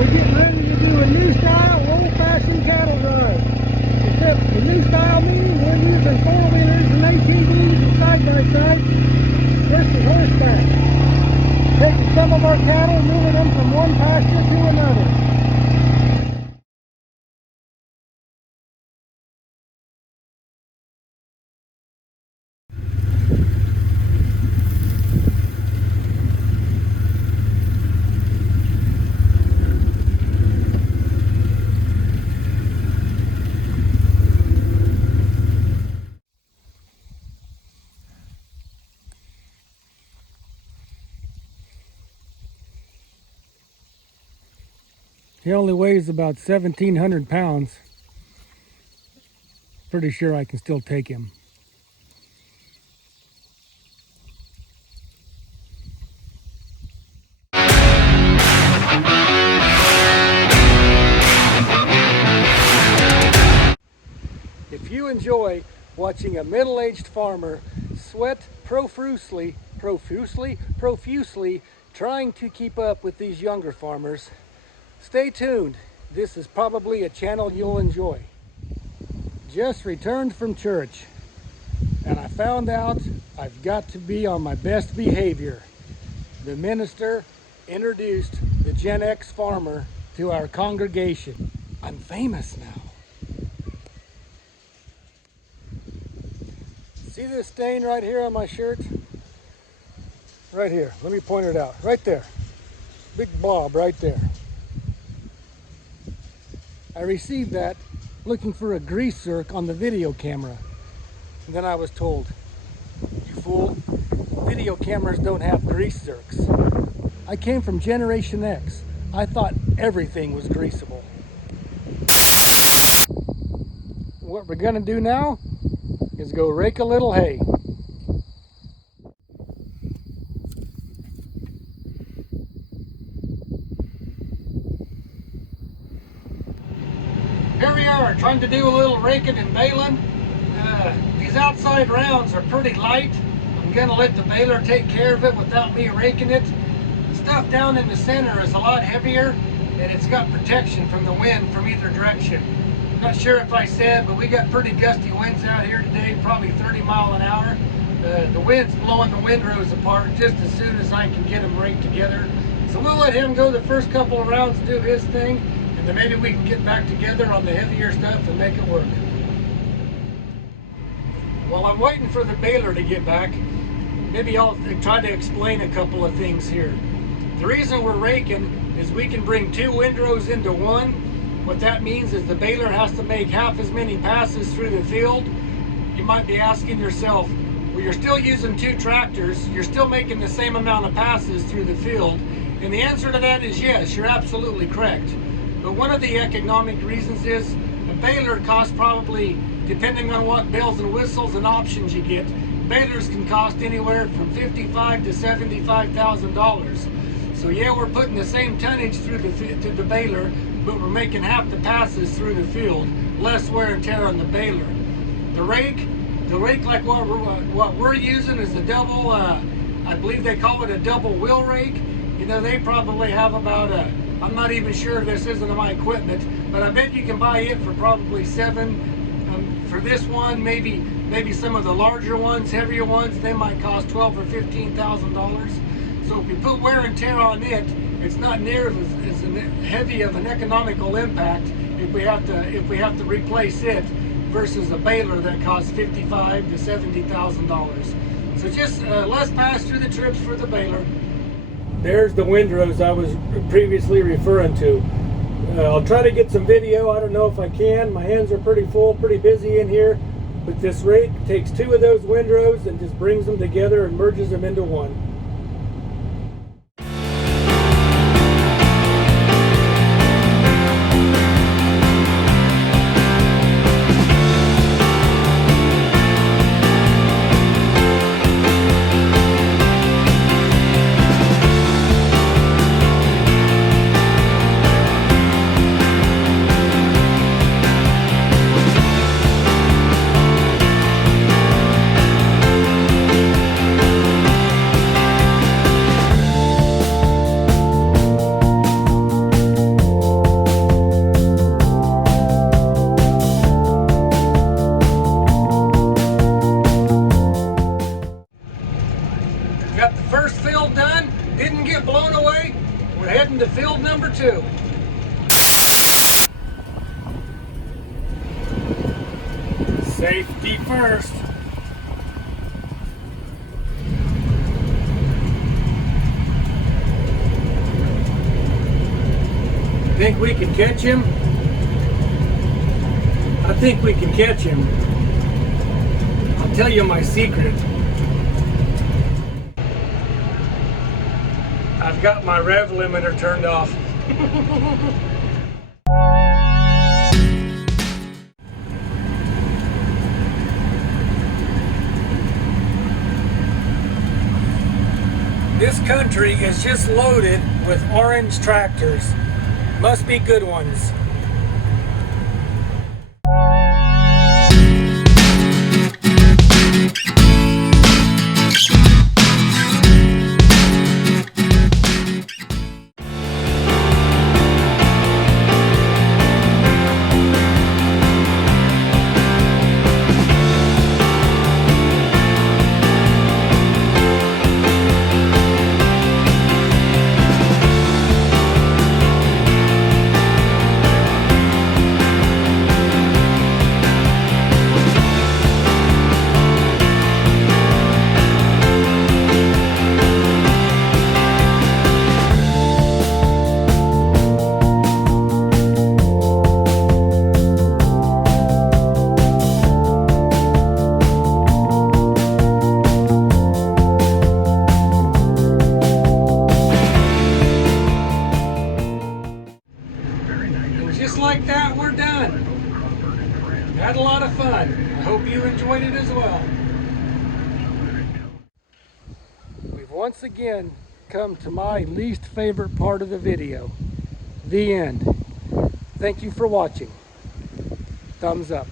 we're getting ready to do a new style old-fashioned cattle drive. Except the new style meaning we're using four-wheelers and ATVs and side-by-sides versus horseback. Taking some of our cattle and moving them from one pasture to another. He only weighs about 1,700 pounds. Pretty sure I can still take him. If you enjoy watching a middle-aged farmer sweat profusely trying to keep up with these younger farmers, stay tuned. This is probably a channel you'll enjoy. Just returned from church and I found out I've got to be on my best behavior. The minister introduced the Gen X farmer to our congregation. I'm famous now. See this stain right here on my shirt? Right here. Let me point it out. Right there. Big blob right there. I received that looking for a grease zerk on the video camera. And then I was told, you fool, video cameras don't have grease zerks. I came from Generation X. I thought everything was greasable. What we're gonna do now is go rake a little hay. Here we are, trying to do a little raking and baling. These outside rounds are pretty light. I'm gonna let the baler take care of it without me raking it. The stuff down in the center is a lot heavier and it's got protection from the wind from either direction. Not sure if I said, but we got pretty gusty winds out here today, probably 30 miles an hour. The wind's blowing the windrows apart just as soon as I can get them raked together. So we'll let him go the first couple of rounds to do his thing, and then maybe we can get back together on the heavier stuff and make it work. While I'm waiting for the baler to get back, maybe I'll try to explain a couple of things here. The reason we're raking is we can bring two windrows into one. What that means is the baler has to make half as many passes through the field. You might be asking yourself, well, you're still using two tractors, you're still making the same amount of passes through the field. And the answer to that is yes, you're absolutely correct. But one of the economic reasons is a baler costs probably, depending on what bells and whistles and options you get, balers can cost anywhere from $55,000 to $75,000. So yeah, we're putting the same tonnage through to the baler, but we're making half the passes through the field, less wear and tear on the baler. The rake like what we're using is a double, I believe they call it a double wheel rake. You know, they probably have about a, I'm not even sure, this isn't my equipment, but I bet you can buy it for probably $7,000. For this one, maybe some of the larger ones, heavier ones, they might cost $12,000 or $15,000. So if we put wear and tear on it, it's not near as heavy of an economical impact if we have to replace it versus a baler that costs $55,000 to $70,000. So just less pass through the trips for the baler. There's the windrows I was previously referring to. I'll try to get some video. I don't know if I can. My hands are pretty full, pretty busy in here. But this rake takes two of those windrows and just brings them together and merges them into one. field number 2. Safety first. Think we can catch him? I think we can catch him. I'll tell you my secret. I've got my rev limiter turned off. This country is just loaded with orange tractors. Must be good ones. Just like that, we're done. Had a lot of fun. I hope you enjoyed it as well. We've once again come to my least favorite part of the video. The end. Thank you for watching. Thumbs up.